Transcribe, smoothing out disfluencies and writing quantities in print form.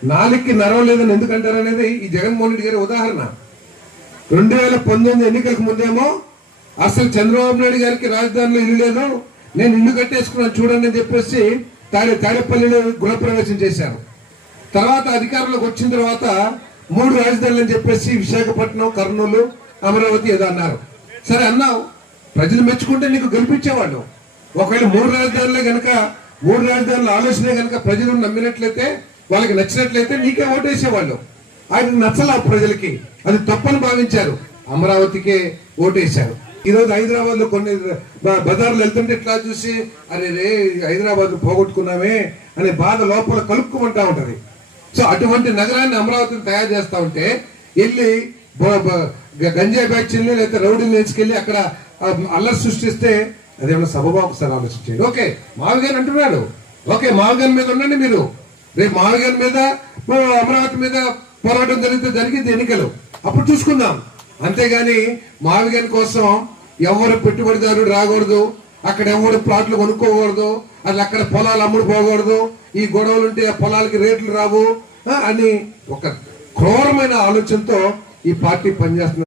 నాలుగుకి నరవలేదని ఎందుకంటారు అనేది ఈ జగన్మోహన్ రెడ్డి గారి ఉదాహరణ. 2019 ఎన్నికలకు ముందేమో అసలు చంద్రబాబు నాయుడు గారికి రాజధానిలో ఇల్లు లేదు, నేను ఇల్లు కట్టేసుకున్నాను చూడండి అని చెప్పేసి తాడేపల్లిలో గృహప్రవేశం చేశారు. తర్వాత అధికారంలోకి వచ్చిన తర్వాత 3 రాజధానులు అని చెప్పేసి విశాఖపట్నం, కర్నూలు, అమరావతి ఏదో అన్నారు. సరే అన్నావు, ప్రజలు మెచ్చుకుంటే నీకు గెలిపించేవాళ్ళు. ఒకవేళ 3 రాజధానులే గనక 3 రాజధానుల ఆలోచనే గనక ప్రజలు నమ్మినట్లయితే, వాళ్ళకి నచ్చినట్లయితే నీకే ఓటేసేవాళ్ళు. ఆయనకు నచ్చల ప్రజలకి, అది తప్పని భావించారు, అమరావతికే ఓటేశారు. ఈరోజు హైదరాబాద్ లో కొన్ని బజార్లు వెళ్తుంటే ఇట్లా చూసి అరే రే హైదరాబాద్ పోగొట్టుకున్నామే అనే బాధ లోపల కలుపుకుంటా ఉంటది. సో అటువంటి నగరాన్ని అమరావతిని తయారు చేస్తా ఉంటే వెళ్ళి గంజాయి బ్యాచ్ని లేకపోతే రౌడీని నేర్చుకెళ్ళి అక్కడ అల్లరి సృష్టిస్తే అదేమన్నా సబబా ఒకసారి ఆలోచించండి. ఓకే మావిగాని అంటున్నాడు, ఓకే మావిగాని మీద ఉండండి మీరు, రేపు మావిగాని మీద అమరావతి మీద పోరాటం జరిగింది ఎన్నికలు, అప్పుడు చూసుకుందాం. అంతేగాని మావిగాని కోసం ఎవరు పెట్టుబడిదారుడు రాకూడదు, అక్కడ ఎవరు ప్లాట్లు కొనుక్కోకూడదు, అది అక్కడ పొలాలు అమ్ముడు పోకూడదు, ఈ గొడవలు ఉంటే ఆ పొలాలకి రేట్లు రావు అని ఒక క్రూరమైన ఆలోచనతో ఈ పార్టీ పనిచేస్తుంది.